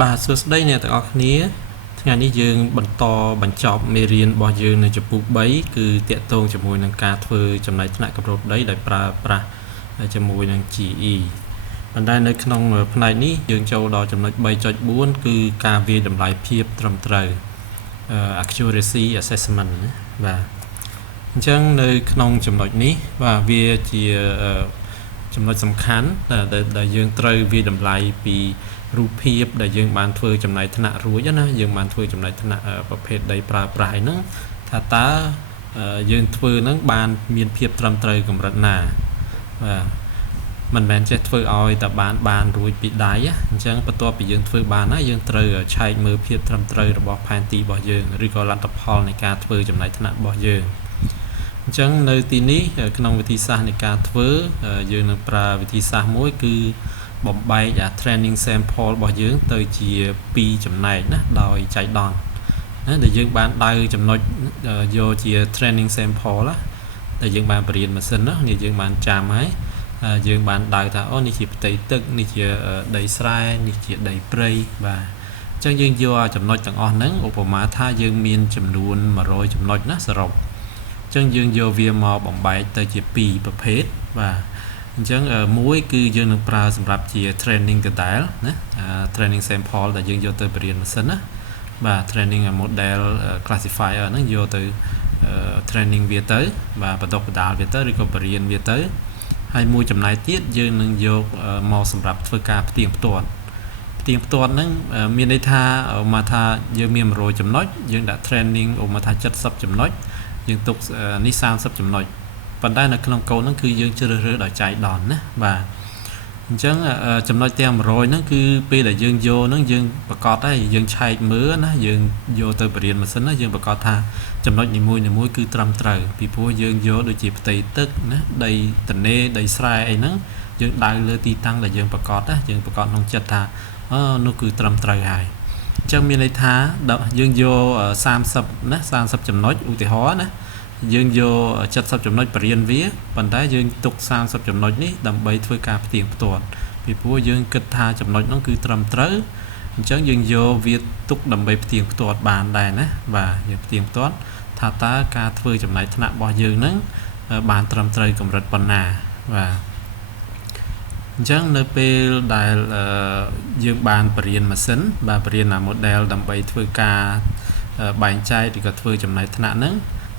បាទសួស្តីអ្នកទាំងអស់គ្នាថ្ងៃនេះយើងបន្តបញ្ចប់មេរៀនរបស់យើងនៅចំពោះ3គឺតាក់ទងជាមួយនឹងការធ្វើចំណាយថ្នាក់កម្រិតដីដោយប្រើប្រាស់ជាមួយនឹង GE ប៉ុន្តែនៅក្នុងផ្នែកនេះយើងចូលដល់ចំណុច 3.4 គឺការវាយតម្លៃភាពត្រឹមត្រូវ accuracy assessment ណាបាទអញ្ចឹងនៅក្នុងចំណុចនេះបាទវាជាចំណុចសំខាន់ដែលយើងត្រូវវាយតម្លៃពីរូបភាពដែលយើងបានធ្វើចំណាយថ្នាក់រួចណាយើងបានធ្វើចំណាយថ្នាក់ប្រភេទដីប្រើប្រាស់ហ្នឹងថាតើយើងធ្វើហ្នឹងបានមានភាពត្រឹមត្រូវកម្រិតណាបាទមិនមែនចេះធ្វើឲ្យតែបានរួចពីដៃអញ្ចឹងបន្ទាប់ពីយើងធ្វើបានណាយើងត្រូវឆែកមើលភាពត្រឹមត្រូវរបស់ផែនទីរបស់យើងឬក៏លទ្ធផលនៃការធ្វើចំណាយថ្នាក់របស់យើងអញ្ចឹងនៅទីនេះក្នុងវិធីសាស្ត្រនៃការធ្វើយើងនឹងប្រើវិធីសាស្ត្រមួយគឺបំបែកtraining sample របស់យើងទៅជា2ចំណែកណាដោយចៃដន្យណាដែលយើងបានដៅចំណុចយកជា training sample ណាដែលយើងបានបរៀនម៉ាស៊ីនណានេះយើងបានចាំហើយយើងបានដៅថាអូនេះជាផ្ទៃទឹកនេះជាដីស្រែនេះជាដីព្រៃបាទអញ្ចឹងយើងយកចំណុចទាំងអស់ហ្នឹងឧបមាថាយើងមានចំនួន100ចំណុចណាសរុបអញ្ចឹងយើងយកវាមកបំបែកទៅជា2ប្រភេទបាទអញ្ចឹងមួយគឺយើងនឹងប្រើសម្រាប់ជា training ដដែលណា training sample ដែលយើងយកទៅបរៀនម៉ាស៊ីនណាបាទ training model classifier ហ្នឹងយកទៅ training វាទៅបាទបន្តបដាលវាទៅឬក៏បរៀនវាទៅហើយមួយចំណែកទៀតយើងនឹងយកមកសម្រាប់ធ្វើការផ្ទៀងផ្ទាត់ហ្នឹងមានន័យថាមកថាយើងមាន100ចំណុចយើងដាក់ training មកថា70ចំណុចយើងទុកនេះ30ចំណុចប៉ុន្តែនៅក្នុងកូដហ្នឹងគឺយើងជ្រើសរើសដោយចៃដន្យណាបាទអញ្ចឹងចំណុចទាំង100ហ្នឹងគឺពេលដែលយើងយកហ្នឹងយើងប្រកាសហើយយើងឆែកមើលណាយើងយកទៅបរៀនម៉ាស៊ីនណាយើងប្រកាសថាចំណុចនីមួយៗគឺត្រឹមត្រូវពីព្រោះយើងយកដូចជាផ្ទៃទឹកណាដីទន្លេដីស្រែអីហ្នឹងយើងដៅលើទីតាំងដែលយើងប្រកាសណាយើងប្រកាសក្នុងចិត្តថានោះគឺត្រឹមត្រូវហើយអញ្ចឹងមានន័យថាយើងយក30ណា30ចំណុចឧទាហរណ៍ណាយើងយក70ចំណុចបរៀនវាប៉ុន្តែយើងទុក30ចំណុចនេះដើម្បីធ្វើការផ្ទៀងផ្ទាត់ពីព្រោះយើងគិតថាចំណុចនោះគឺត្រឹមត្រូវអញ្ចឹងយើងយកវាទុកដើម្បីផ្ទៀងផ្ទាត់បានដែរណាបាទយើងផ្ទៀងផ្ទាត់ថាតើការធ្វើចំណាយថ្នាក់របស់យើងហ្នឹងបានត្រឹមត្រូវកម្រិតប៉ុណ្ណាបាទអញ្ចឹងនៅពេលដែលយើងបានបរៀនម៉ាស៊ីនបាទបរៀន model ដើម្បីធ្វើការបែងចែកឬក៏ធ្វើចំណាយថ្នាក់ហ្នឹង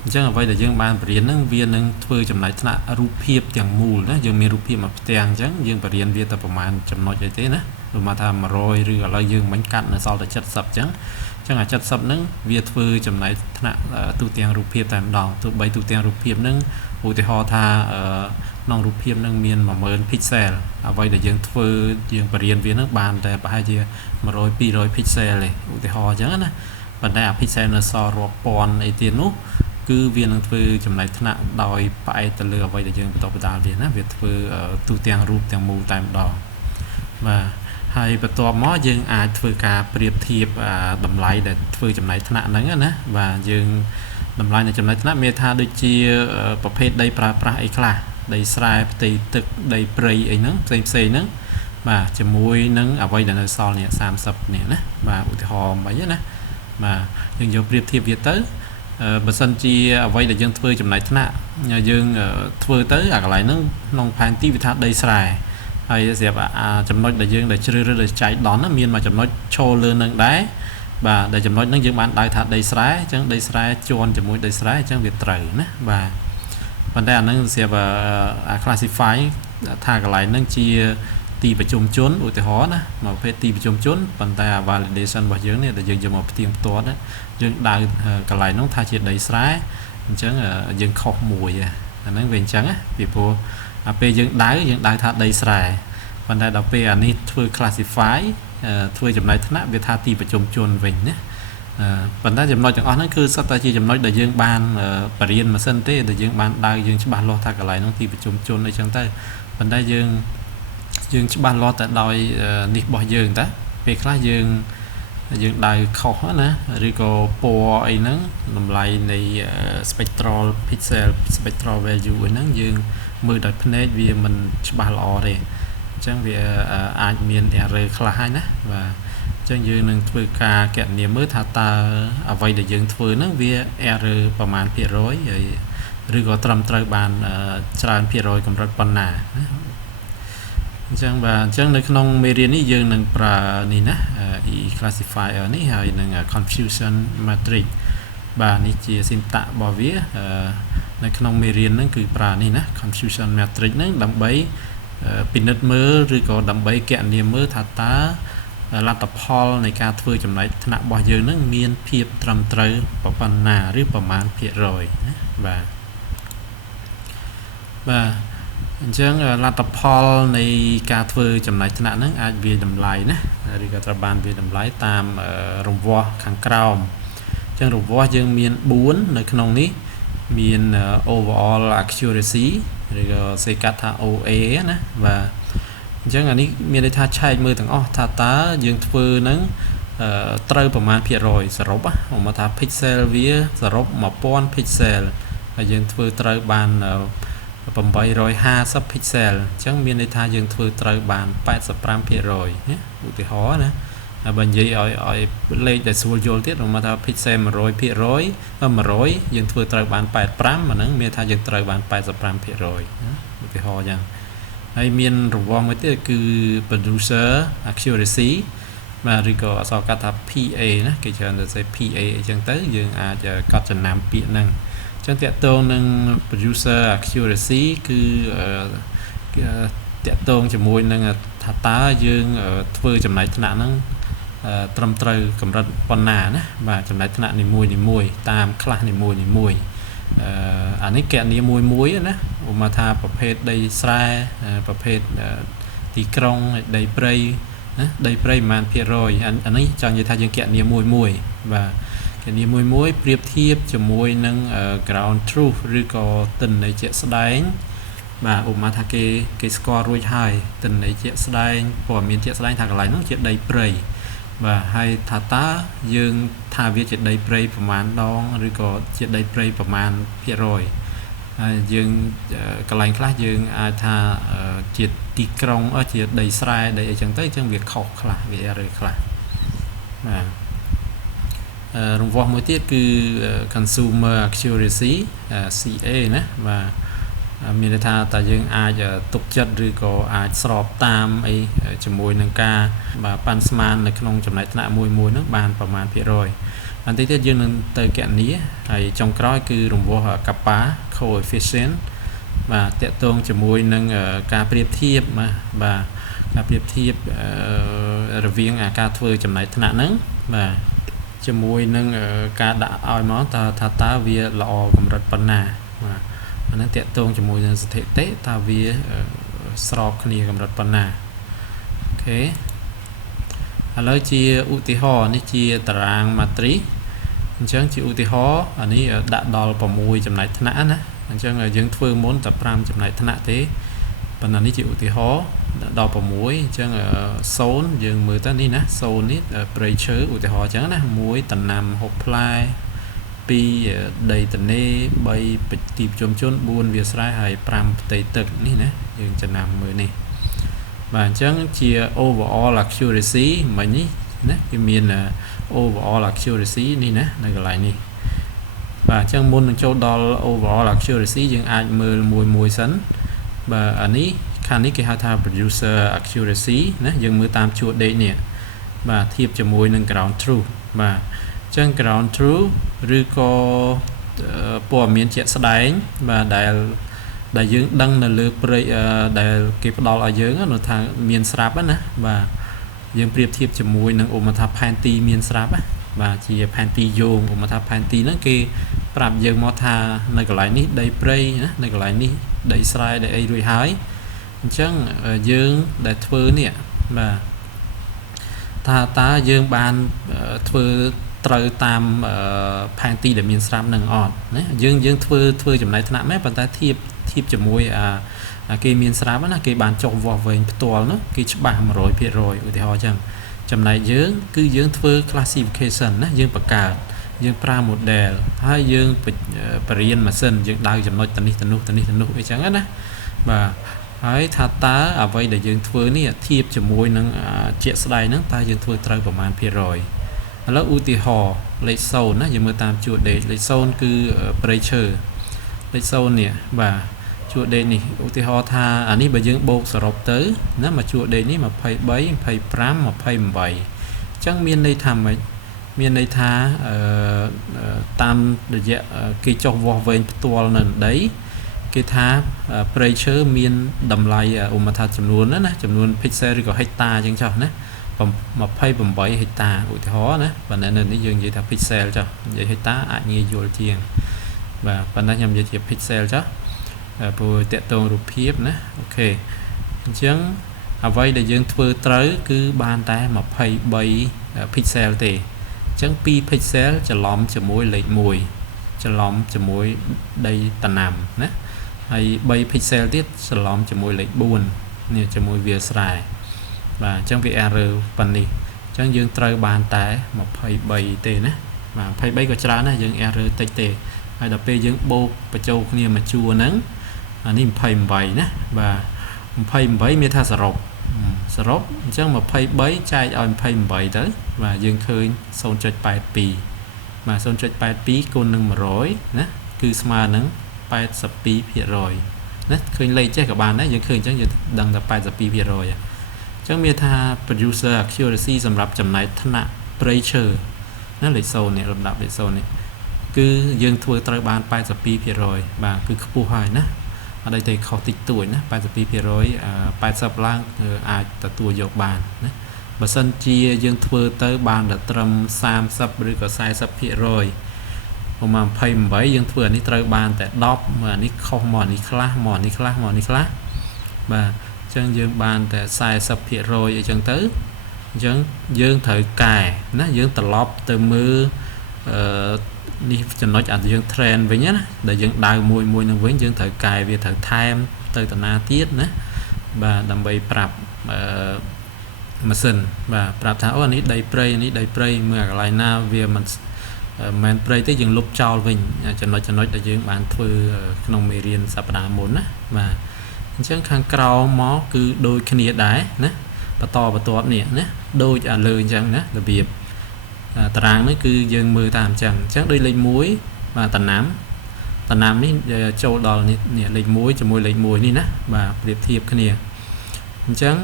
អញ្ចឹងអ្វីដែលយើងបានបរៀនហ្នឹងវានឹងធ្វើចំណាយថ្នាក់រូបភាពទាំងមូលណាយើងមានរូបភាពមួយផ្ទាំងអញ្ចឹងយើងបរៀនវាទៅប្រមាណចំណុចអីទេណាប្រហែលថា100ឬឥឡូវយើងមិនកាត់នៅសល់តែ70អញ្ចឹងអា70ហ្នឹងវាធ្វើចំណាយថ្នាក់ទូទាំងរូបភាពតែម្ដងទោះបីទូទាំងរូបភាពហ្នឹងឧទាហរណ៍ថាក្នុងរូបភាពហ្នឹងមាន10000 pixel អ្វីដែលយើងធ្វើយើងបរៀនវាហ្នឹងបានតែប្រហែលជា100 200 pixel ទេឧទាហរណ៍អញ្ចឹងណាប៉ុន្តែអា pixel នៅសល់រាប់ពាន់អីទៀតនោះគឺវានឹងធ្វើចំណាយថ្នាក់ដោយផ្អែកទៅលើអ្វីដែលយើងបន្តបដាលវាណាវាធ្វើទូទាំងរូបទាំងមូលតែម្ដងបាទហើយបន្ទាប់មកយើងអាចធ្វើការប្រៀបធៀបតម្លៃដែលធ្វើចំណាយថ្នាក់ហ្នឹងណាបាទយើងតម្លៃនៃចំណាយថ្នាក់មានថាដូចជាប្រភេទដីប្រើប្រាស់អីខ្លះដីស្រែផ្ទៃទឹកដីព្រៃអីហ្នឹងផ្សេងហ្នឹងបាទជាមួយនឹងអ្វីដែលនៅសល់នេះ30នេះណាបាទឧទាហរណ៍មិនណាបាទយើងយកប្រៀបធៀបវាទៅបើសិនជាអ្វីដែលយើងធ្វើចំណាយថ្នាក់យើងធ្វើទៅអាកន្លែងហ្នឹងក្នុងផែនទីវាថាដីស្រែហើយស្រាប់ចំណុចដែលយើងដែលជ្រើសរើសចៃដន្យមានមួយចំណុចឈរលើនឹងដែរបាទដែលចំណុចហ្នឹងយើងបានដៅថាដីស្រែអញ្ចឹងដីស្រែជាន់ជាមួយដីស្រែអញ្ចឹងវាត្រូវណាបាទប៉ុន្តែអាហ្នឹងស្រាប់classify ថាកន្លែងហ្នឹងជាទីប្រជុំជនឧទាហរណ៍ណាមកប្រភេទទីប្រជុំជនប៉ុន្តែ validation របស់យើងនេះដែលយើងយកមកផ្ទៀងផ្ទាត់យើងដៅកន្លែងនោះថាជាដីស្រែអញ្ចឹងយើងខុសមួយអាហ្នឹងវាអញ្ចឹងពីព្រោះពេលយើងដៅថាដីស្រែប៉ុន្តែដល់ពេលអានេះធ្វើ classify ធ្វើចំណាយថ្នាក់វាថាទីប្រជុំជនវិញណាប៉ុន្តែចំណុចទាំងអស់ហ្នឹងគឺសុទ្ធតែជាចំណុចដែលយើងបានបរៀនម៉ាស៊ីនទេដែលយើងបានដៅយើងច្បាស់លាស់ថាកន្លែងនោះទីប្រជុំជនអីចឹងទៅប៉ុន្តែយើងច្បាស់លាស់តែដោយនេះរបស់យើងតាពេលខ្លះយើងដៅខុសណាឬក៏ពណ៌អីហ្នឹងតម្លៃនៃ spectral pixel spectral value ហ្នឹងយើងមើលដោយភ្នែកវាមិនច្បាស់ល្អទេអញ្ចឹងវាអាចមាន error ខ្លះហើយណាបាទ ចឹងយើងនឹងធ្វើការកណនាមើលថាតើអ្វីដែលយើងធ្វើហ្នឹងវា error ប្រមាណភាគរយហើយឬក៏ត្រឹមត្រូវបានច្រើនភាគរយកម្រិតប៉ុណ្ណាអញ្ចឹងបាទអញ្ចឹងនៅក្នុងមេរៀននេះយើងនឹងប្រើនេះណា e classifier នេះហើយនឹង confusion matrix បាទនេះជា syntax របស់វានៅក្នុងមេរៀនហ្នឹងគឺប្រើនេះណា confusion matrix ហ្នឹងដើម្បីពិនិត្យមើលឬក៏ដើម្បីកណនាមើលថាតើលទ្ធផលនៃការធ្វើចំណែកថ្នាក់របស់យើងនឹងមានភាពត្រឹមត្រូវប៉ុណ្ណាឬប្រមាណភាគរយណាបាទអញ្ចឹងលទ្ធផលនៃការធ្វើចំណែកថ្នាក់ហ្នឹងអាចវាតម្លៃណាឬក៏ត្រូវបានវាតម្លៃតាមរង្វាស់ខាងក្រោមអញ្ចឹងរង្វាស់យើងមាន4នៅក្នុងនេះមាន overall accuracy ឬក៏សេកាត់ថា OA ណាបាទអញ្ចឹងអានេះមានន័យថាឆែកមើលទាំងអស់ថាតើយើងធ្វើនឹងត្រូវប្រមាណភាគរយសរុបមកថា pixel វាសរុប1000 pixel ហើយយើងធ្វើត្រូវបាន850 pixel អញ្ចឹងមានន័យថាយើងធ្វើត្រូវបាន 85% ណាឧទាហរណ៍ណាហើយបើនិយាយឲ្យលេខដែលស្រួលយល់ទៀតមកថា pixel 100% 100យើងធ្វើត្រូវបាន85អាហ្នឹងមានថាយើងត្រូវបាន 85% ណាឧទាហរណ៍យ៉ាងហើយមានរង្វាស់មួយទៀតគឺ producer accuracy បាទឬក៏អក្សរកាត់ថា PA ណាគេច្រើនទៅ PA អញ្ចឹងទៅយើងអាចកត់ចំណាំពាក្យហ្នឹងអញ្ចឹងតកតងនឹង producer accuracy គឺតកតងជាមួយនឹងថាតើយើងធ្វើចំណែកថ្នាក់ហ្នឹងត្រឹមត្រូវកម្រិតប៉ុណ្ណាណាបាទចំណែកថ្នាក់នីមួយៗតាមខ្លះនីមួយៗអានេះកណនាមួយណាឧបមាថាប្រភេទដីស្រែប្រភេទទីក្រុងដីព្រៃណាដីព្រៃប្រមាណភាគរយអានេះចង់និយាយថាយើងកណនាមួយបាទកណនាមួយប្រៀបធៀបជាមួយនឹង ground truth ឬក៏ទិន្នន័យជាក់ស្ដែងបាទឧបមាថាគេស្គាល់រួចហើយទិន្នន័យជាក់ស្ដែងព័ត៌មានជាក់ស្ដែងថាកន្លែងនោះជាដីព្រៃបាទហើយថាតើយើងថាវាជាដីព្រៃប្រមាណដងឬក៏ជាដីព្រៃប្រមាណភាគរយហើយយើងកន្លែងខ្លះយើងអាចថាជាទីក្រុងជាដីស្រែដីអីចឹងទៅអញ្ចឹងវាខុសខ្លះវារើខ្លះបាទរង្វាស់មួយទៀតគឺ consumer accuracy CA ណាបាទមានន័យថាតើយើងអាចទុកចិត្តឬក៏អាចស្របតាមអីជាមួយនឹងការបាទប៉ាន់ស្មាននៅក្នុងចំណែកថ្នាក់មួយនោះបានប្រមាណភាគរយបន្តិចទៀតយើងនឹងទៅកណនាហើយចុងក្រោយគឺរង្វាស់ kappa coefficient បាទតកតងជាមួយនឹងការប្រៀបធៀបបាទការប្រៀបធៀបរវាងការធ្វើចំណែកថ្នាក់ហ្នឹងបាទជាមួយនឹងការដាក់ឲ្យមកថាតើវាល្អកម្រិតប៉ុណ្ណាបាទអាហ្នឹងតកតងជាមួយនឹងស្ថិតិថាវាស្របគ្នាកម្រិតប៉ុណ្ណាអូខេឥឡូវជាឧទាហរណ៍នេះជាតារាង matrix អញ្ចឹងជាឧទាហរណ៍អានេះដាក់ដល់6ចំណែកថ្នាក់ណាអញ្ចឹងយើងធ្វើមុនតែ5ចំណែកថ្នាក់ទេប៉ុន្តែនេះជាឧទាហរណ៍ដល់6អញ្ចឹង0យើងមើលទៅនេះណា0នេះព្រៃឈើឧទាហរណ៍អញ្ចឹងណា1តំណាំ6ផ្លែ2ដីទនេ3ទីប្រជុំជន4វាស្រែហើយ5ផ្ទៃទឹកនេះណាយើងចំណាំមើលនេះបាទអញ្ចឹងជា overall accuracy មិញនេះណាវាមាន overall accuracy នេះណានៅកន្លែងនេះបាទអញ្ចឹងមុននឹងចូលដល់ overall accuracy យើងអាចមើលមួយសិនបាទអានេះខាងនេះគេហៅថា producer accuracy ណាយើងមើលតាមជួរដេកនេះបាទធៀបជាមួយនឹង ground truth បាទអញ្ចឹង ground truth ឬក៏ព័ត៌មានជាក់ស្ដែងបាទដែលយើងដឹងនៅលើព្រៃដែលគេផ្ដល់ឲ្យយើងនោះថាមានស្រាប់ណាបាទយើងប្រៀបធៀបជាមួយនឹងឧបមាថាផែនទីមានស្រាប់បាទជាផែនទីយោងឧបមាថាផែនទីហ្នឹងគេប្រាប់យើងមកថានៅកន្លែងនេះដីព្រៃណានៅកន្លែងនេះដីស្រែដីអីរួចហើយអញ្ចឹងយើងដែលធ្វើនេះបាទតើយើងបានធ្វើត្រូវតាមផែនទីដែលមានស្រាប់នឹងអត់ណាយើងធ្វើចំណែកថ្នាក់មែនប៉ុន្តែធៀបជាមួយគេមានស្រាប់ណាគេបានចុះវាស់វែងផ្ទាល់នោះគេច្បាស់ 100% ឧទាហរណ៍អញ្ចឹងចំណែកយើងគឺយើងធ្វើ classification ណាយើងបង្កើតយើងប្រើ model ហើយយើងបរៀនម៉ាស៊ីនយើងដៅចំណុចទៅនេះទៅនោះអីចឹងណាបាទ ហើយថាតើអ្វីដែលយើងធ្វើនេះធៀបជាមួយនឹងជាក់ស្ដែងហ្នឹងតើយើងធ្វើត្រូវប្រមាណភាគរយឥឡូវឧទាហរណ៍លេខ0ណាយើងមើលតាមជួរដេកលេខ0គឺប្រេឈើលេខ0នេះបាទជួរដេកនេះឧទាហរណ៍ថាអានេះបើយើងបូកសរុបទៅណាមកជួរដេកនេះ23 25 28អញ្ចឹងមានន័យថាម៉េចមានន័យថាតាមរយៈគេចុះវាស់វែងផ្ទាល់នៅដីគេថាប្រេឈើមានតម្លៃឧបមាថាចំនួនណាចំនួន pixel ឬក៏ hectare អញ្ចឹងចុះណា28 hectare ឧទាហរណ៍ណាប៉ុន្តែនៅនេះយើងនិយាយថា pixel ចុះនិយាយ hectare អាចងាយយល់ជាងបាទប៉ុន្តែខ្ញុំនិយាយជា pixel ចុះព្រោះតាក់ទងរូបភាពណាអូខេអញ្ចឹងអ្វីដែលយើងធ្វើត្រូវគឺបានតែ23 pixel ទេអញ្ចឹង2 pixel ច្រឡំជាមួយលេខ1ច្រឡំជាមួយដីតំណាំណាហើយ3 pixel ទៀតច្រឡំជាមួយលេខ4នេះជាមួយវាលស្រែបាទអញ្ចឹងវា error ប៉ុណ្នេះអញ្ចឹងយើងត្រូវបានតែ23ទេណាបាទ23ក៏ច្រើនដែរយើង error តិចទេហើយដល់ពេលយើងបូកបញ្ចូលគ្នាមកជួរហ្នឹងអានេះ28ណាបាទ28មានថាសរុបអញ្ចឹង23ចែកឲ្យ28ទៅបាទយើងឃើញ 0.82 បាទ 0.82 គុណនឹង100ណាគឺស្មើនឹង 82% ណាឃើញលេខចេះក៏បានដែរយើងឃើញអញ្ចឹងយើងដឹងថា 82% អញ្ចឹងមានថា producer accuracy សម្រាប់ចំណែកថ្នាក់ព្រៃឈើណាលេខ0នេះលំដាប់លេខ0នេះគឺយើងធ្វើត្រូវបាន 82% បាទគឺខ្ពស់ហើយណាអត់ទេខុសតិចតួចណា 82% 80ឡើងអាចទទួលយកបានណាបើសិនជាយើងធ្វើទៅបានតែត្រឹម30ឬក៏ 40% ប្រហែល28យើងធ្វើអានេះត្រូវបានតែ10មើលអានេះខុសមកអានេះខ្លះមកអានេះខ្លះមកអានេះខ្លះបាទអញ្ចឹងយើងបានតែ 40% អីចឹងទៅអញ្ចឹងយើងត្រូវកែណាយើងត្រឡប់ទៅមើលនេះចំណុចយើង trend វិញណាដែលយើងដៅមួយនឹងវិញយើងត្រូវកែវាត្រូវថែមទៅតាណាទៀតណាបាទដើម្បីប្រាប់ម៉ាស៊ីនបាទប្រាប់ថាអូនេះដីព្រៃនេះដីព្រៃមើលកន្លែងណាវាមិនមែនព្រៃទេយើងលុបចោលវិញចំណុចដែលយើងបានធ្វើក្នុងមេរៀនសប្តាហ៍មុនណាបាទអញ្ចឹងខាងក្រោមមកគឺដូចគ្នាដែរណាបន្តបន្ទាប់នេះណាដូចអាលើអញ្ចឹងណារបៀបតារាងនេះគឺយើងមើលតាមអញ្ចឹងដូចលេខ1បាទតំណាំនេះចូលដល់នេះលេខ1ជាមួយលេខ1នេះណាបាទប្រៀបធៀបគ្នាអញ្ចឹង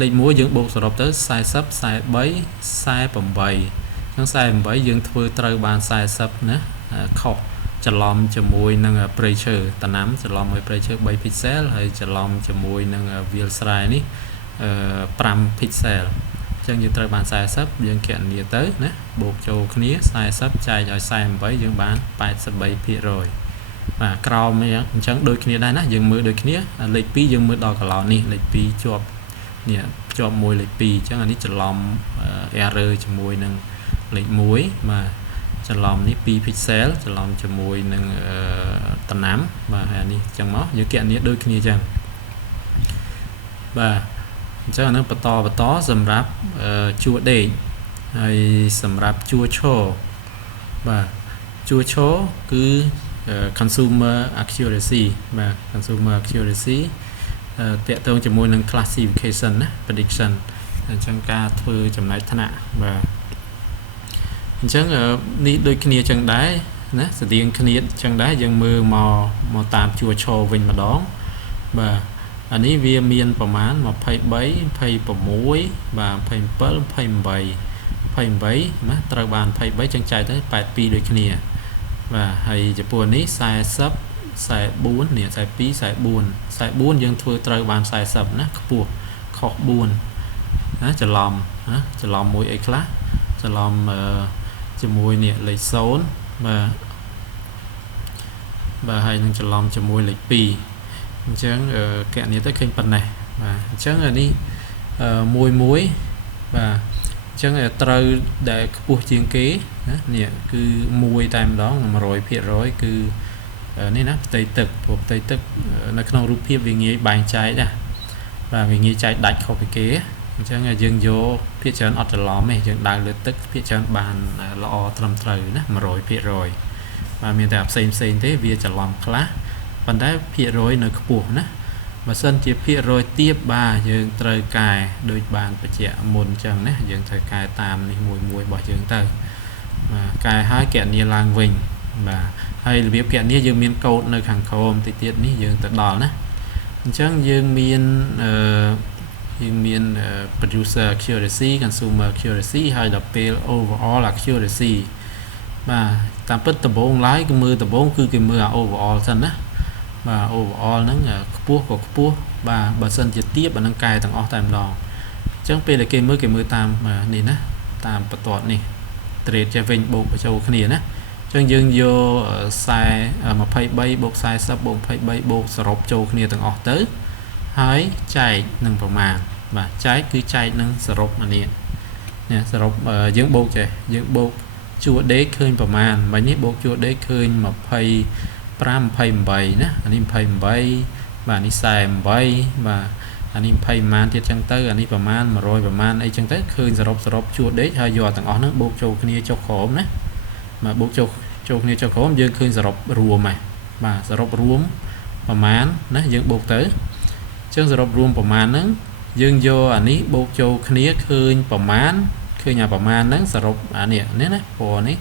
លេខ1យើងបូកសរុបទៅ40 43 48អញ្ចឹង48យើងធ្វើត្រូវបាន40ណាខុសច្រឡំជាមួយនឹងព្រៃឈើតំណាំច្រឡំមួយព្រៃឈើ3 pixel ហើយច្រឡំជាមួយនឹងវាលស្រែនេះ5 pixelអញ្ចឹងយើងត្រូវបាន40យើងគណនាទៅណាបូកចូលគ្នា40ចែកឲ្យ48យើងបាន 83% បាទក្រោមនេះអញ្ចឹងដូចគ្នាដែរណាយើងមើលដូចគ្នាលេខ2យើងមើលដល់កន្លោនេះលេខ2ជាប់នេះជាប់មួយលេខ2អញ្ចឹងអានេះច្រឡំ error ជាមួយនឹងលេខ1បាទច្រឡំនេះ2 pixel ច្រឡំជាមួយនឹងតំណាំបាទហើយអានេះអញ្ចឹងមកយើងគណនាដូចគ្នាអញ្ចឹងបាទអញ្ចឹងអានឹងបន្តសម្រាប់ជួរដេកហើយសម្រាប់ជួរឈរបាទជួរឈរគឺ consumer accuracy បាទ consumer accuracy តាក់ទងជាមួយនឹង classification ណា prediction អញ្ចឹងការធ្វើចំណែកថ្នាក់បាទអញ្ចឹងនេះដូចគ្នាអញ្ចឹងដែរណាស្តៀងគ្នាអញ្ចឹងដែរយើងមើលមកតាមជួរឈរវិញម្ដងបាទអានេះវាមានប្រមាណ23 26បាទ27 28ណាត្រូវបាន23ចឹងចែកទៅ82ដូចគ្នាបាទហើយចំពោះនេះ40 44នេះ44យើងធ្វើត្រូវបាន40ណាខ្ពស់ខុស4ណាច្រឡំណាច្រឡំមួយអីខ្លះច្រឡំជាមួយនេះលេខ0បាទហើយនឹងច្រឡំជាមួយលេខ2អញ្ចឹងគណនាទៅឃើញប៉ុណ្ណេះបាទអញ្ចឹងអានេះមួយបាទអញ្ចឹងត្រូវដែលខ្ពស់ជាងគេណានេះគឺ1តែម្ដង 100% គឺនេះណាផ្ទៃទឹកព្រោះផ្ទៃទឹកនៅក្នុងរូបភាពវាងាយបែងចែកណាបាទវាងាយចែកដាច់ខុសពីគេអញ្ចឹងយើងយកភាគច្រើនអត់ច្រឡំទេយើងដើរលើទឹកភាគច្រើនបានល្អត្រឹមត្រូវណា 100% បាទមានតែផ្សេងទេវាច្រឡំខ្លះប៉ុន្តែភាគរយនៅខ្ពស់ណា បើសិនជាភាគរយទៀតបាទយើងត្រូវកែដូចបានបញ្ជាក់មុនអញ្ចឹងណាយើងត្រូវកែតាមនេះមួយរបស់យើងទៅបាទកែហើយកណនីឡើងវិញបាទហើយរបៀបកណនីយើងមានកូដនៅខាងក្រោមតិចទៀតនេះយើងទៅដល់ណាអញ្ចឹងយើងមាន producer accuracy consumer accuracy ហើយដល់ពេល overall accuracy បាទតាមពិតដំបូងឡើយគឺមើលដំបូងគឺគេមើល overall សិនណាបាទ overall ហ្នឹងខ្ពស់ក៏ខ្ពស់បាទបើសិនជាទៀបអានឹងកែទាំងអស់តែម្ដងអញ្ចឹងពេលដែលគេមើលតាមនេះណាតាមបន្ទាត់នេះ trade ចេះវិញបូកបញ្ចូលគ្នាណាអញ្ចឹងយើងយក23បូក40បូក23បូកសរុបចូលគ្នាទាំងអស់ទៅហើយចែកនឹងប្រមាណបាទចែកគឺចែកនឹងសរុបអានេះសរុបយើងបូកចេះយើងបូកជួរដេកឃើញប្រមាណមិញនេះបូកជួរដេកឃើញ25 28ណាអានេះ28បាទនេះ48បាទអានេះ20ប្រមាណទៀតចឹងទៅអានេះប្រមាណ100ប្រមាណអីចឹងទៅឃើញសរុបជួរដេកហើយយកទាំងអស់ហ្នឹងបូកចូលគ្នាចុះក្រោមណាបាទបូកចូលគ្នាចុះក្រោមយើងឃើញសរុបរួមហើយបាទសរុបរួមប្រមាណណាយើងបូកទៅអញ្ចឹងសរុបរួមប្រមាណហ្នឹងយើងយកអានេះបូកចូលគ្នាឃើញប្រមាណឃើញអាប្រមាណហ្នឹងសរុបអានេះណាពណ៌នេះ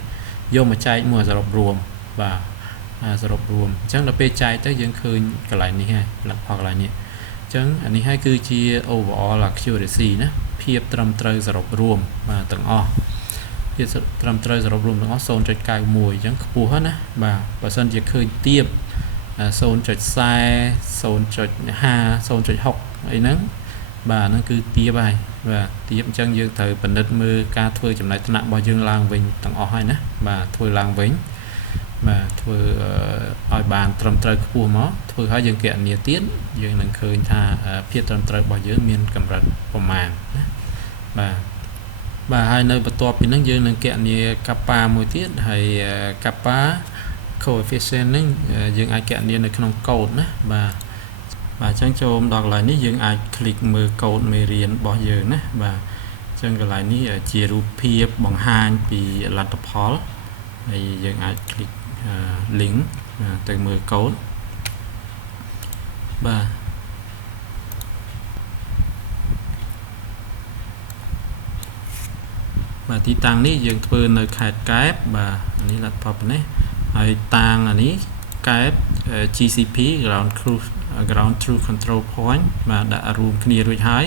យកមកចែកមួយសរុបរួមបាទសរុបរួមអញ្ចឹងដល់ពេលចែកទៅយើងឃើញកន្លែងនេះហើយលទ្ធផលកន្លែងនេះអញ្ចឹងអានេះហើយគឺជា overall accuracy ណាភាពត្រឹមត្រូវសរុបរួមបាទទាំងអស់ភាពត្រឹមត្រូវសរុបរួមទាំងអស់ 0.91 អញ្ចឹងខ្ពស់ណាបាទបើសិនជាឃើញទៀប 0.40 0.50 0.6 អីហ្នឹងបាទហ្នឹងគឺទៀបហើយបាទទៀបអញ្ចឹងយើងត្រូវពិនិត្យមើលការធ្វើចំណែកថ្នាក់របស់យើងឡើងវិញទាំងអស់ហើយណាបាទធ្វើឡើងវិញបាទធ្វើឲ្យបានត្រឹមត្រូវខ្ពស់មកធ្វើឲ្យយើងគណនាទៀតយើងនឹងឃើញថាភាពត្រឹមត្រូវរបស់យើងមានកម្រិតប្រមាណណាបាទហើយនៅបន្ទាប់ពីហ្នឹងយើងនឹងគណនាកាប៉ាមួយទៀតហើយកាប៉ា coefficient ហ្នឹងយើងអាចគណនានៅក្នុងកូដណាបាទអញ្ចឹងចូលដល់កន្លែងនេះយើងអាចคลิกមើលកូដមេរៀនរបស់យើងណាបាទអញ្ចឹងកន្លែងនេះជារូបភាពបង្ហាញពីលទ្ធផលហើយយើងអាចคลิกlink ទៅមើលកូដបាទទីតាំងនេះយើងធ្វើនៅខេត្តកែបបាទនេះលទ្ធផលប៉ុណ្ណេះហើយតាំងអានេះកែប GCP ground truth control point បាទដាក់រួមគ្នារួចហើយ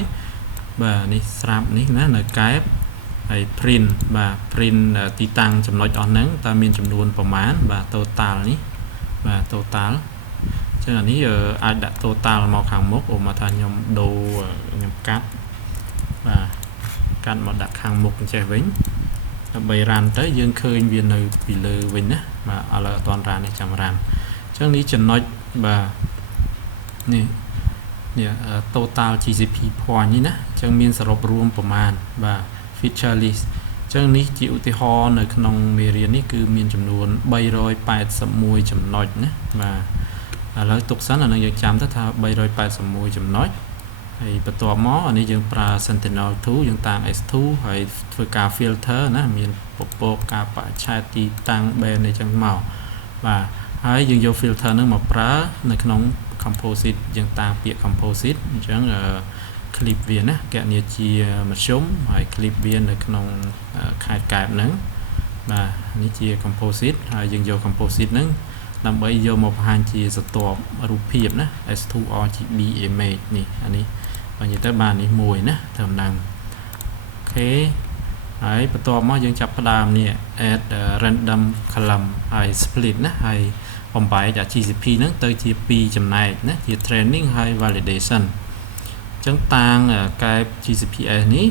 បាទនេះស្រាប់នេះណានៅកែបហើយ print បាទ print ទីតាំងចំណុចអស់ហ្នឹងតើមានចំនួនប្រមាណបាទ total នេះបាទ total ចឹងអានេះអាចដាក់ total មកខាងមុខអូមកថាខ្ញុំដូរខ្ញុំកាត់បាទកាត់មកដាក់ខាងមុខអញ្ចេះវិញដើម្បី run ទៅយើងឃើញវានៅពីលើវិញណាបាទឥឡូវអត់ទាន់ run នេះចាំ run អញ្ចឹងនេះចំណុចបាទនេះ total GCP point នេះណាអញ្ចឹងមានសរុបរួមប្រមាណបាទ feature list អញ្ចឹងនេះជាឧទាហរណ៍នៅក្នុងមេរៀននេះគឺមានចំនួន381ចំណុចណាបាទឥឡូវទុកសិនអានឹងយើងចាំទៅថា381ចំណុចហើយបន្ទាប់មកអានេះយើងប្រើ Sentinel-2 យើងតាម S2 ហើយធ្វើការ filter ណាមានពពកការបច្ឆេទទីតាំង band អីចឹងមកបាទហើយយើងយក filter នឹងមកប្រើនៅក្នុង composite យើងតាមពាក្យ composite អញ្ចឹងclip វាណាកណនីជាមធ្យមហើយ clip វានៅក្នុងខេត្តកែបហ្នឹងបាទនេះជា composite ហើយយើងយក composite ហ្នឹងដើម្បីយកមកបង្ហាញជាស្រទាប់រូបភាពណា S2 RGB image នេះអានេះបើនិយាយទៅបាននេះមួយណាត្រឹមហ្នឹងអូខេហើយបន្ទាប់មកយើងចាប់ផ្ដើមនេះ add random column ហើយ split ណាហើយបំបែកអា GCP ហ្នឹងទៅជា2ចំណែកណាជា training ហើយ validation អញ្ចឹងតាំងកែប GCPS នេះ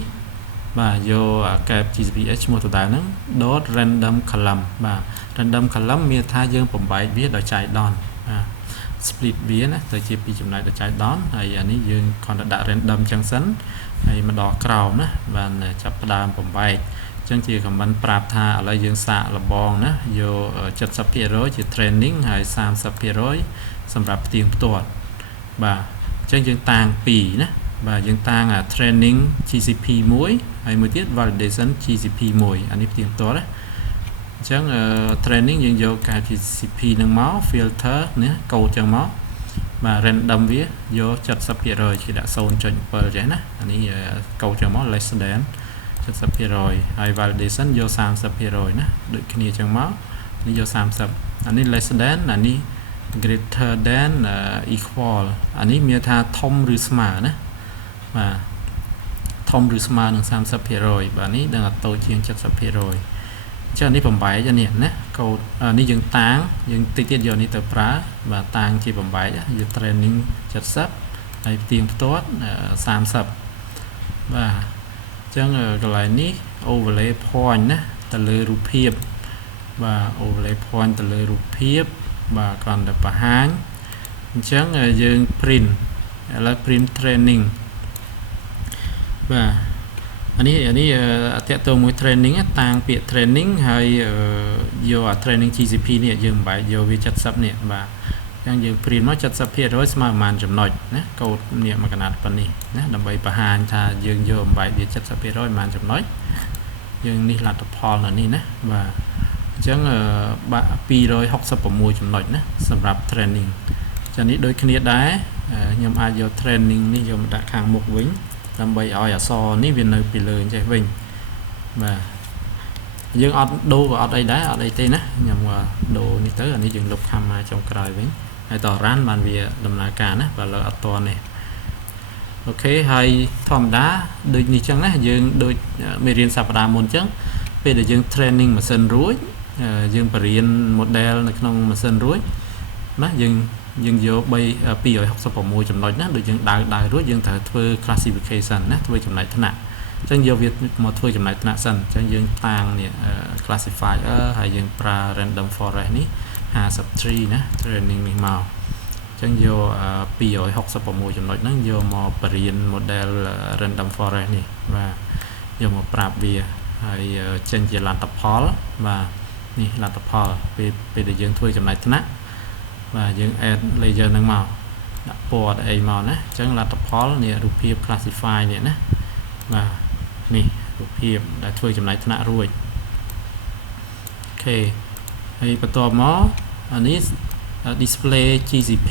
បាទយកកែប GCPS ឈ្មោះដដែលហ្នឹង .random column បាទ random column មានថាយើងបំបែកវាដោយចែកដន្យបាទ split វាណាទៅជា2ចំណែកដោយចែកដន្យហើយអានេះយើងគ្រាន់តែដាក់ random ចឹងសិនហើយមកដល់ក្រោមណាបានចាប់ផ្ដើមបំបែកអញ្ចឹងជា comment ប្រាប់ថាឥឡូវយើងសាកល្បងណាយក 70% ជា training ហើយ 30% សម្រាប់ផ្ទៀងផ្ទាត់បាទអញ្ចឹងយើងតាំង2ណាបាទយើងតាំង training GCP 1ហើយមួយទៀត validation GCP 1អានេះផ្ទៀងផ្ទាត់ណាអញ្ចឹង training យើងយកការ GCP នឹងមក filter ណាកូដចឹងមក và random វាយក 70% ជាដាក់ 0.7 ចេះណាអានេះកូដចូលមក less than 70% ហើយ validation យក 30% ណាដូចគ្នាចឹងមកនេះយក 30 អានេះ less than អានេះ greater than equal អានេះមានថាធំឬស្មើណាបាទធំឬស្មើនឹង 30% បាទនេះដឹងថាតូចជាង 70% ចឹងនេះបំបែកនេះណាកូដនេះយើងតាំងយើងតិចទៀតយកនេះទៅប្រើបាទតាំងជាបំបែកយក training 70ហើយផ្ទៀងផ្ទាត់30បាទចឹងកន្លែងនេះ overlay point ណាទៅលើរូបភាពបាទ overlay point ទៅលើរូបភាពបាទគ្រាន់តែបង្ហាញអញ្ចឹងយើង print ឥឡូវ print training បាទអានេះតកតមួយ training តាំងពាក្យ training ហើយយក training GCP នេះយើងបំបែកយកវា 70 នេះបាទអញ្ចឹងយើង print មក 70% ស្មើប្រហែលចំណុចណាកូដនេះមួយកណាត់ប៉ុណ្នេះណាដើម្បីបង្ហាញថាយើងយកបំបែកវា 70% ប្រហែលចំណុចយើងនេះលទ្ធផលនៅនេះណាបាទអញ្ចឹង266ចំណុចណាសម្រាប់ training ចានេះដូចគ្នាដែរខ្ញុំអាចយក training នេះយកមកដាក់ខាងមុខវិញដើម្បីឲ្យអក្សរនេះវានៅពីលើអញ្ចេះវិញបាទយើងអត់ដូរក៏អត់អីដែរអត់អីទេណាខ្ញុំដូរនេះទៅអានេះយើងលុបខាំមកចុងក្រោយវិញហើយត run បានវាដំណើរការណាបើលើអត់តនេះអូខេហើយធម្មតាដូចនេះចឹងណាយើងដូចមេរៀនសប្តាហ៍មុនចឹងពេលដែលយើង training ម៉ាស៊ីនរួចយើងបរៀន model នៅក្នុងម៉ាស៊ីនរួចណាយើងយក266ចំណុចណាដូចយើងដើររួចយើងត្រូវធ្វើ classification ណាធ្វើចំណែកថ្នាក់អញ្ចឹងយកវាមកធ្វើចំណែកថ្នាក់សិនអញ្ចឹងយើងតាំងនេះ classifier ហើយយើងប្រើ random forest នេះ53ណា training នេះមកអញ្ចឹងយក266ចំណុចហ្នឹងយកមកបរៀន model random forest នេះបាទយកមកប្រាប់វាហើយចេញជាលទ្ធផលបាទនេះលទ្ធផលពេលដែលយើងធ្វើចំណែកថ្នាក់បាទយើង add layer ហ្នឹងមកដាក់ពណ៌អីមកណាអញ្ចឹងលទ្ធផលនេះរូបភាព classify នេះណាបាទនេះរូបភាពដែលធ្វើចំណែកថ្នាក់រួចអូខេហើយបន្ទាប់មកអានេះ display GCP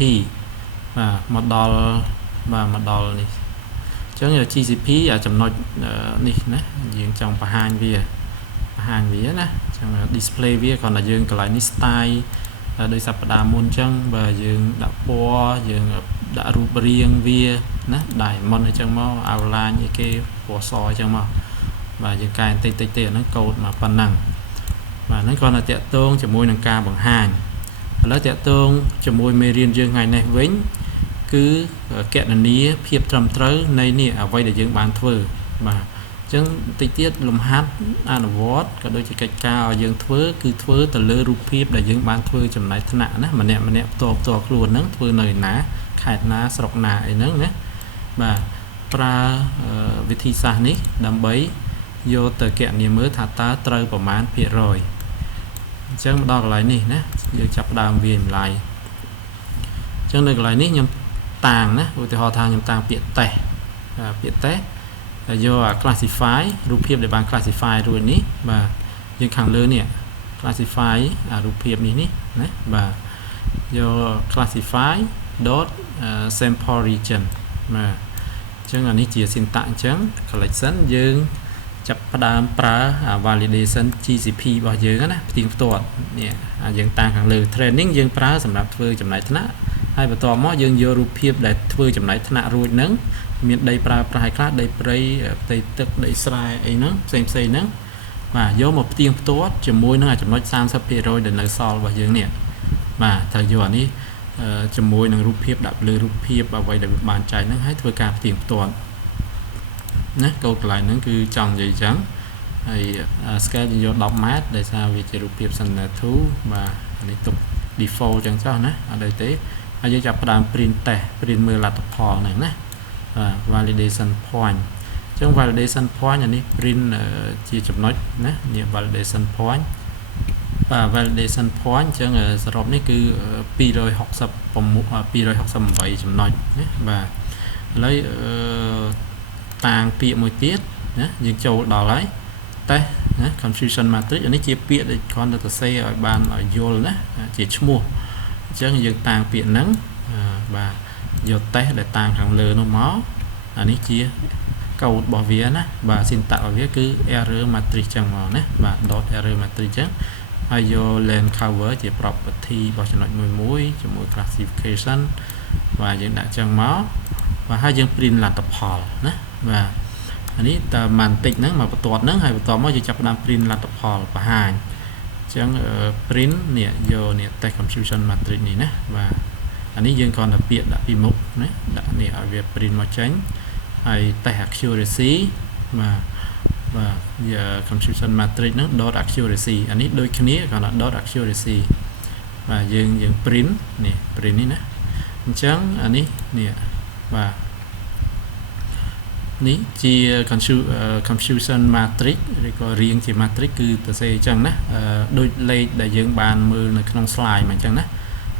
បាទមកដល់នេះអញ្ចឹង GCP ចំណុចនេះណាយើងចង់បង្ហាញវាណាអញ្ចឹង display វាគ្រាន់តែយើងកន្លែងនេះ style ដោយសប្តាហ៍មុនអញ្ចឹងបើយើងដាក់ពណ៌យើងដាក់រូបរាងវាណា diamond អញ្ចឹងមក outline អីគេពណ៌សអញ្ចឹងមកបាទយើងកែបន្តិចទេអាហ្នឹងកូដមកប៉ុណ្ណឹងបាទហ្នឹងគ្រាន់តែតាក់ទងជាមួយនឹងការបង្ហាញឥឡូវតាក់ទងជាមួយមេរៀនយើងថ្ងៃនេះវិញគឺកណនីភាពត្រឹមត្រូវនៃនេះអ្វីដែលយើងបានធ្វើបាទអញ្ចឹងតិចទៀតលំហាត់អនុវត្តក៏ដូចជាកិច្ចការឲ្យយើងធ្វើគឺធ្វើទៅលើរូបភាពដែលយើងបានធ្វើចំណែកថ្នាក់ណាម្នាក់ផ្ទាល់ខ្លួនហ្នឹងធ្វើនៅណាខេត្តណាស្រុកណាអីហ្នឹងណាបាទប្រើវិធីសាស្ត្រនេះដើម្បីយកទៅគណនាមើលថាតើត្រូវប្រមាណភាគរយអញ្ចឹងមកដល់កន្លែងនេះណាយើងចាប់ផ្ដើមវាម្លាយអញ្ចឹងនៅកន្លែងនេះខ្ញុំតាំងណាឧទាហរណ៍ថាខ្ញុំតាំងពាក្យ test ពាក្យ test យក classify រូបភាពដែលបាន classify រួចនេះបាទយើងខាងលើនេះ classify រូបភាពនេះណាបាទយក classify dot sample region បាទអញ្ចឹងអានេះជា syntax អញ្ចឹង collection យើងចាប់ផ្ដើមប្រើ validation GCP របស់យើងណាផ្ទៀងផ្ទាត់នេះយើងតាំងខាងលើ training យើងប្រើសម្រាប់ធ្វើចំណែកថ្នាក់ហើយបន្ទាប់មកយើងយករូបភាពដែលធ្វើចំណែកថ្នាក់រួចហ្នឹងមានដីប្រើប្រាស់ឲ្យខ្លះដីព្រៃផ្ទៃទឹកដីស្រែអីហ្នឹងផ្សេងហ្នឹងបាទយកមកផ្ទៀងផ្ទាត់ជាមួយនឹងចំណុច 30% ដែលនៅសល់របស់យើងនេះបាទត្រូវយកអានេះជាមួយនឹងរូបភាពដាក់លើរូបភាពអ្វីដែលបានចែកហ្នឹងហើយធ្វើការផ្ទៀងផ្ទាត់ណាកូដកន្លែងហ្នឹងគឺចង់និយាយអញ្ចឹងហើយ scale យើងយក10 ម៉ែត្រដោយសារវាជារូបភាព Center 2បាទអានេះទុក default អញ្ចឹងចុះណាអត់អីទេហើយយើងចាប់ផ្ដើម print test print មើលលទ្ធផលហ្នឹងណាvalidation point អញ្ចឹង validation point អានេះ print ជាចំណុចណានេះ validation point បាទ validation point អញ្ចឹងសរុបនេះគឺ268ចំណុចណាបាទឥឡូវតាំងពាក្យមួយទៀតណាយើងចូលដល់ហើយតេស្តណា confusion matrix អានេះជាពាក្យដែលគ្រាន់តែសរសេរឲ្យបានឲ្យយល់ណាជាឈ្មោះអញ្ចឹងយើងតាំងពាក្យហ្នឹង và vô test để tăng hàng lừa nó máu này chia câu bỏ vía nè và xin tạo vía cứ error matrix chẳng màu nè và dot error matrix chẳng hay vô lên cover chỉ property bảo cho nội mũi cho mỗi classification và những đại chẳng máu và hai dân print là tập hall nè và anh ấy ta màn tịch nắng mà tuột nắng hay tuột mới chỉ chập làm print là tập hall và hai chẳng print nè vô nè tại computation matrix này nè và anh ấy dân còn là biệt đã bị mục nè đã nè ở việc print mà tránh hay tại accuracy mà và giờ computation matrix nó dot accuracy anh ấy đôi khi còn là dot accuracy và dân print nè print này nè chẳng anh ấy nè và ní chia computation matrix rồi có riêng chỉ matrix cứ từ xe chẳng nè đôi lấy đại dương bàn mưa là trong slide mà chẳng nè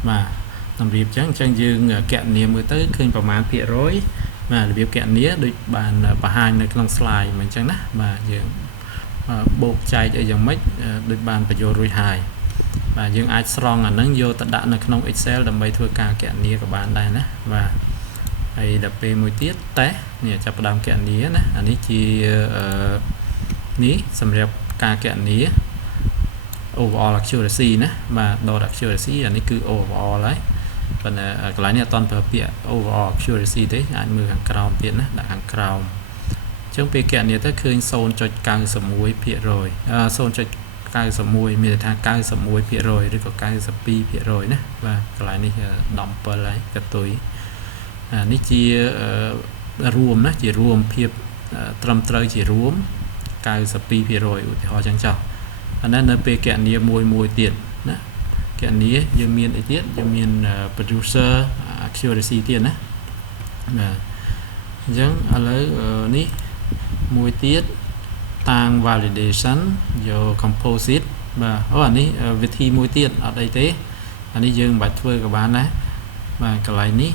mà làm việc chẳng dương kẹn niệm mới tới khiประมาณ phía rối mà việc kẹn nía đôi bàn và hai là trong slide mà chẳng nè mà dương bộ chạy ở dòng mấy đôi bàn phải vô rồi hài và dương ai strong là nâng vô tận đạn là trong Excel làm bài thua cả kẹn nía của bạn đây nè và hay đập về môi tiết té nè chập đam kẹn nía nè anh ấy chỉ ní sầm đẹp ca kẹn nía overall accuracy nè mà dot accuracy anh ấy cứ overall đấy phần cái lái này toàn tập bịa overall accuracy đấy anh mưa hàng crown tiền nè đã hàng crown trong về kẹn nía tới khơi zone cho càng sầm muối bịa rồi zone cho càng sầm muối mình thang càng sầm muối bịa rồi rồi có càng sầm pi bịa rồi nè và cái lái này dumper lấy cái túi ní chia rùm nó chỉ rùm phiệp trầm trời chỉ rùm cài sập pi phía rồi thì họ chẳng chào anh nên là về kẹn nia mùi tiền đó kẹn nia dương miền ấy tiết dương miền producer accuracy tiền đấy giống ở lấy ní mùi tiết tăng validation vô composite và anh ní việc thi mùi tiền ở đây thế anh ấy dương bạch phơi các bạn đấy và cái này ní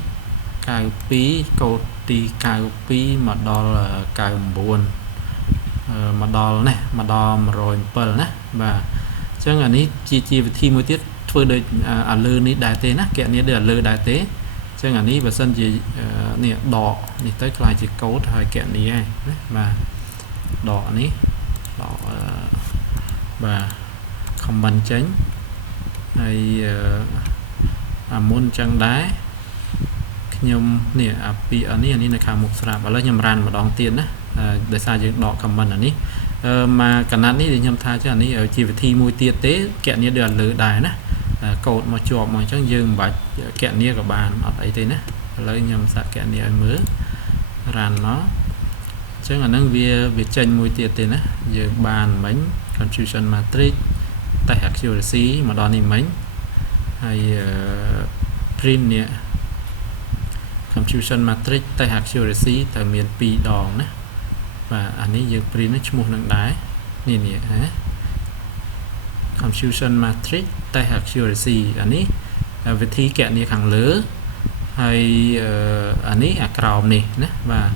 cài phí câu đi cài phí mà đo là cài buồn mà đo này mà đo mà rồi bờ nè và chẳng là ní chi thi một tiết phơi đời lư ní đại tế nè kẹn ní được lư đại tế chẳng là ní và sân gì nè đỏ ní tới lại chỉ cấu thời kẹn ní này và đỏ ní đỏ và không bắn tránh hay môn trăng đá nhôm nè pi ở ní là khả một sạp và lấy nhầm ran mà đón tiền á để sao dựng đỏ comment ở ní mà cả nát ní thì nhầm tha cho ní ở chỉ phải thi môi tiết tế kẹn ní được lử đài nè cột mà chọt mà chắc dừng và kẹn ní của bạn ở đây thế nè lấy nhầm sạ kẹn ní ở mớ ran nó chắc là năng việc tranh môi tiết thế nè giờ bàn bánh confusion matrix tại accuracy mà đo ní mấy hay print nè computation matrix tại accuracy tại miền pi đòn nè và anh ấy dựng print nó một nặng đáy nè nè computation matrix tại accuracy anh ấy về thi kẹn như hàng lứa hay anh ấy crown này nè và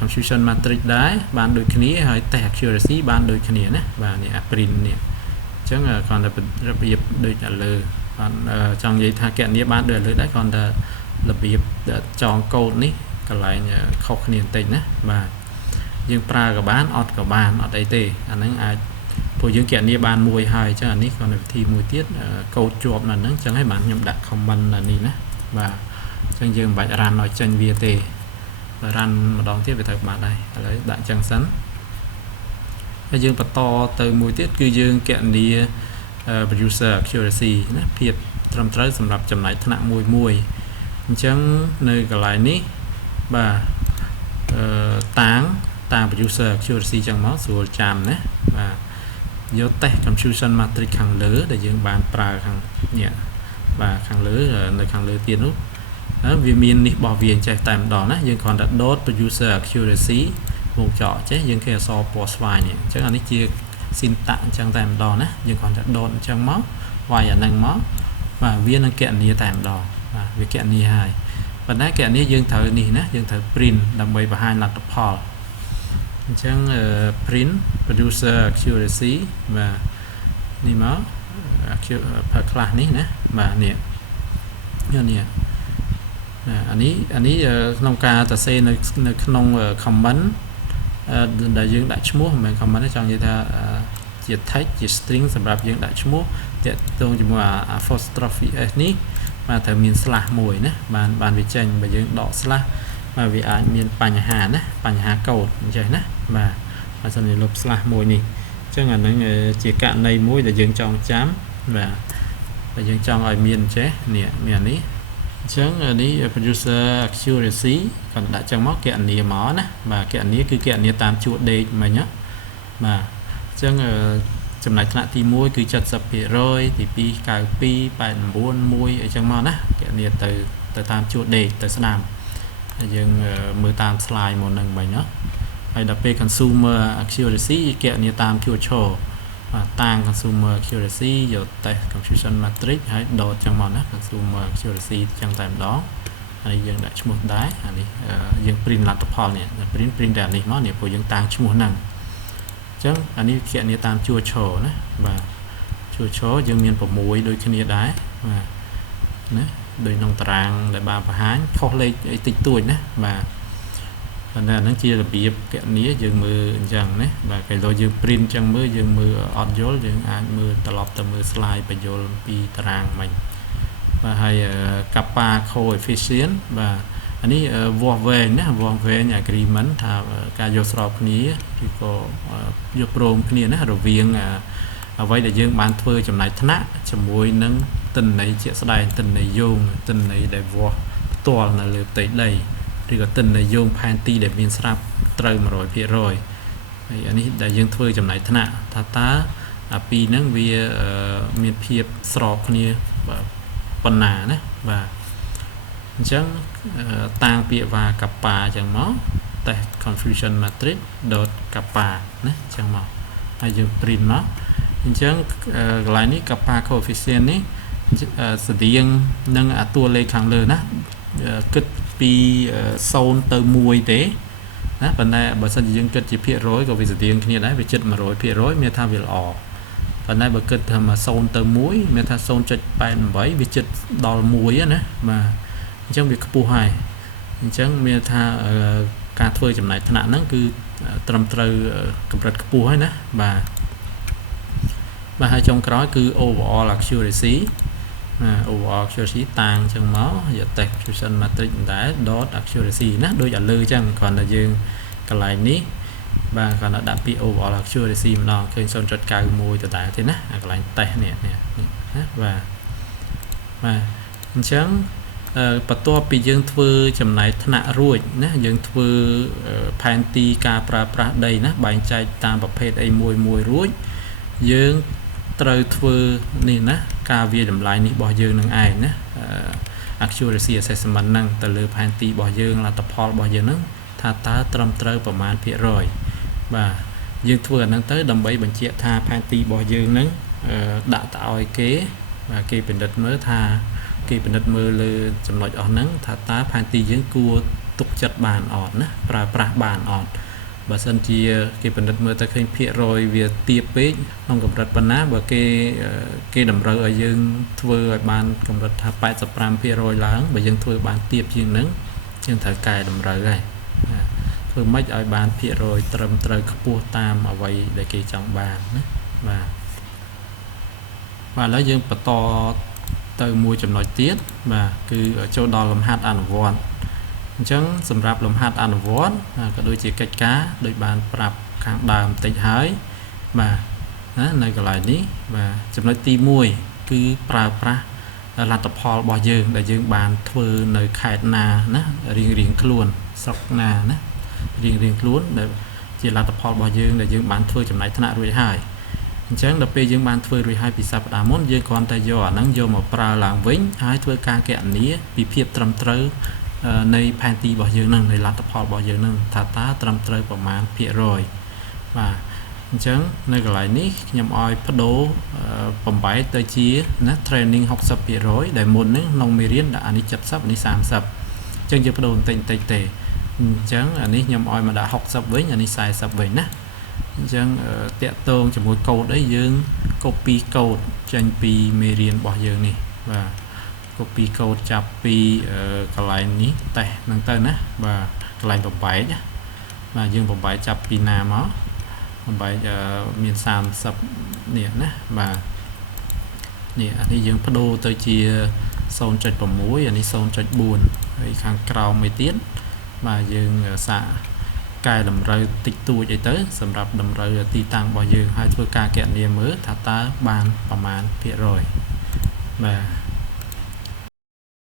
computation matrix đáy ban đôi khi hay tại accuracy ban đôi khi nè và nè print nè chẳng là còn là việc đôi trả lời còn trong giấy tha kẹn như ban đời lưỡi đấy còn là việc chọn câu ní cái lại khóc niềm tình á và dương pra của bán ọt của bàn ở đây tê anh ấy ai phụ dương kẹn như ban mùi hai chứ anh ấy còn thi mùi tiết câu chuột là nó chẳng hay bạn nhầm đặt không bắn là ní nữa và chân dương bạch ran nói chân via tê và ran mà đón tiếp về thật bạn đây lấy đại chân sắn dương và to từ mùi tiết cư dương kẹn đi producer accuracy nó phiệt trong trái sầm lập chậm lại thằng mùi chẳng nơi cái lại ní và táng producer accuracy trong máu rồi chạm nè và vô tay computation matrix hàng lứa để dương bàn pra hàng nhẹ và hàng lứa nơi hàng lứa tiền lúc đó vì miền đi bỏ viên chạy tạm đó nè dương còn đặt dot producer accuracy vùng trọ chứ dương kia so post vài nhỉ chắc là nó chia xin tặng trang tạm đò nè nhưng còn đặt đồn trang máu vài ở năng máu và viên năng kẹn như tạm đò và việc kẹn như hai và nãy kẹn như dương thử nè dương thử print làm bày và hai là tập hall trang print producer accuracy và ni máu per class ní nè và nè នេះอันนี้ក្នុងការសរសេរនៅក្នុង comment ដែលយើងដាក់ឈ្មោះមិនមែន comment ទេចង់និយាយថាជា text ជា string សម្រាប់យើងដាក់ឈ្មោះតាក់ទងជាមួយ apostrophe s នេះបាទត្រូវមាន slash មួយណាបានវាចេញបើយើងដក slash បាទវាអាចមានបញ្ហាណាបញ្ហាកូដអញ្ចឹងណាបាទបើសិនជាលុប slash មួយនេះអញ្ចឹងអានឹងជាករណីមួយដែលយើងចង់ចាំបាទបើយើងចង់ឲ្យមានចេះនេះមាននេះអញ្ចឹងនេះ producer accuracy គាត់ដាក់ចឹងមកគណនាមកណាបាទគណនាគឺគណនាតាមជួរដេកមិញណាបាទអញ្ចឹងចំណែកថ្នាក់ទី1គឺ 70% ទី2 92 89 1អីចឹងមកណាគណនាទៅតាមជួរដេកទៅស្ដាំហើយយើងមើលតាម slide មុនហ្នឹងមិញណាហើយដល់ពេល consumer accuracy គណនាតាមជួរឈរតាំង consumer accuracy យក test confusion matrix ហើយដកចឹងមកណា consumer accuracy ចឹងតែម្ដងហើយយើងដាក់ឈ្មោះដែរអានេះយើង print លទ្ធផលនេះ print តែនេះមកនេះព្រោះយើងតាំងឈ្មោះហ្នឹងអញ្ចឹងអានេះគណនាតាមជួរឈរណាបាទជួរឈរយើងមាន6ដូចគ្នាដែរបាទណាដូចក្នុងតារាងដែលបានបង្ហាញខុសលេខអីតិចតួចណាបាទប៉ុន្តែអាហ្នឹងជារបៀបគណនាយើងមើលអញ្ចឹងណាបាទគេលោយើង print អញ្ចឹងមើលយើងមើលអត់យល់យើងអាចមើលត្រឡប់ទៅមើល slide បញ្យល់ពីតារាងមិញបាទហើយ kappa coefficient បាទអានេះវាស់វែងណាវាស់វែង agreement ថាការយកស្របគ្នាឬក៏យកព្រមគ្នាណារវាងអ្វីដែលយើងបានធ្វើចំណាយថ្នាក់ជាមួយនឹងទិន្នន័យជាក់ស្ដែងទិន្នន័យយោងទិន្នន័យដែលវាស់ផ្ទាល់នៅលើផ្ទៃដីឬក៏ទិន្នន័យយោងផែនទីដែលមានស្រាប់ត្រូវ 100% ហើយអានេះដែលយើងធ្វើចំណាយថ្នាក់ថាតើអាពីរហ្នឹងវាមានភាពស្របគ្នាប៉ុណ្ណាណាបាទអញ្ចឹងតាំងពាក្យว่า kappa អញ្ចឹងមក test confusion matrix .kappa ណាអញ្ចឹងមកហើយយើង print មកអញ្ចឹងកន្លែងនេះ kappa coefficient នេះស្តៀងនឹងអាតួលេខខាងលើណាគិតពី0ទៅ1ទេណាប៉ុន្តែបើសិនជាយើងគិតជាភាគរយក៏វាស្តៀងគ្នាដែរវាជិត 100% មានថាវាល្អប៉ុន្តែបើគិតថា0ទៅ1មានថា 0.88 វាជិតដល់1ណាបាទអញ្ចឹងវាខ្ពស់ហើយអញ្ចឹងមានថាការធ្វើចំណាយថ្នាក់ហ្នឹងគឺត្រឹមត្រូវកម្រិតខ្ពស់ហើយណាបាទហើយចុងក្រោយគឺ overall accuracy overall accuracy តាំងអញ្ចឹងមកយក test confusion matrix ដែរ .accuracy ណាដូចឲ្យលើអញ្ចឹងគ្រាន់តែយើងកន្លែងនេះបាទគ្រាន់តែដាក់ពាក្យ overall accuracy ម្ដងឃើញ 0.91 ដដែលទេណាអាកន្លែង test នេះណាបាទអញ្ចឹងបន្ទាប់ពីយើងធ្វើចំណាយថ្នាក់រួចណាយើងធ្វើផែនទីការប្រើប្រាស់ដីណាបែងចែកតាមប្រភេទអីមួយរួចយើងត្រូវធ្វើនេះណាការវាយតម្លៃនេះរបស់យើងនឹងឯងណា accuracy assessment ហ្នឹងទៅលើផែនទីរបស់យើងលទ្ធផលរបស់យើងហ្នឹងថាតើត្រឹមត្រូវប្រមាណភាគរយបាទយើងធ្វើអាហ្នឹងទៅដើម្បីបញ្ជាក់ថាផែនទីរបស់យើងហ្នឹងដាក់ទៅឲ្យគេបាទគេពិនិត្យមើលថាគេពិនិត្យមើលលើចំណុចអស់ហ្នឹងថាតើផែនទីយើងគួរទុកចិត្តបានអត់ណាប្រើប្រាស់បានអត់បើសិនជាគេពិនិត្យមើលទៅឃើញភាគរយវាទាបពេកក្នុងកម្រិតប៉ុណ្ណាបើគេតម្រូវឲ្យយើងធ្វើឲ្យបានកម្រិតថា 85% ឡើងបើយើងធ្វើបានទាបជាងហ្នឹងយើងត្រូវកែតម្រូវហើយធ្វើម៉េចឲ្យបានភាគរយត្រឹមត្រូវខ្ពស់តាមអ្វីដែលគេចង់បានណាបាទឥឡូវយើងបន្តទៅមួយចំណុចទៀតបាទគឺចូលដល់លំហាត់អនុវត្តអញ្ចឹងសម្រាប់លំហាត់អនុវត្តក៏ដូចជាកិច្ចការដូចបានប្រាប់ខាងដើមបន្តិចហើយបាទណានៅកន្លែងនេះបាទចំណុចទី1គឺប្រើប្រាស់លទ្ធផលរបស់យើងដែលយើងបានធ្វើនៅខេត្តណាណារៀងខ្លួនស្រុកណាណារៀងខ្លួនដែលជាលទ្ធផលរបស់យើងដែលយើងបានធ្វើចំណាយថ្នាក់រួចហើយអញ្ចឹងដល់ពេលយើងបានធ្វើរួចហើយពីសប្តាហ៍មុនយើងគ្រាន់តែយកអាហ្នឹងយកមកប្រើឡើងវិញហើយធ្វើការគណនាពីភាពត្រឹមត្រូវនៃផែនទីរបស់យើងហ្នឹងនៃលទ្ធផលរបស់យើងហ្នឹងថាតើត្រឹមត្រូវប្រមាណភាគរយបាទអញ្ចឹងនៅកន្លែងនេះខ្ញុំឲ្យបដូរបំបែកទៅជាណា training 60% ដែលមុនហ្នឹងក្នុងមេរៀនដាក់អានេះ70អានេះ30អញ្ចឹងយើងបដូរបន្តិចទេអញ្ចឹងអានេះខ្ញុំឲ្យមកដាក់60វិញអានេះ40វិញណាអញ្ចឹងតាក់ទងជាមួយកូដអីយើង copy កូដចេញពីមេរៀនរបស់យើងនេះបាទ copy code ចាប់ពីកន្លែងនេះតែហ្នឹងទៅណាបាទកន្លែងបំបែកណាបាទយើងបំបែកចាប់ពីណាមកបំបែកមាន30នេះណាបាទនេះអានេះយើងបដូរទៅជា 0.6 អានេះ 0.4 ហើយខាងក្រោមមួយទៀតបាទយើងសាកកែតម្រូវតិចតួចអីទៅសម្រាប់តម្រូវទីតាំងរបស់យើងហើយធ្វើការគណនាមើលថាតើបានប្រមាណភាគរយបាទ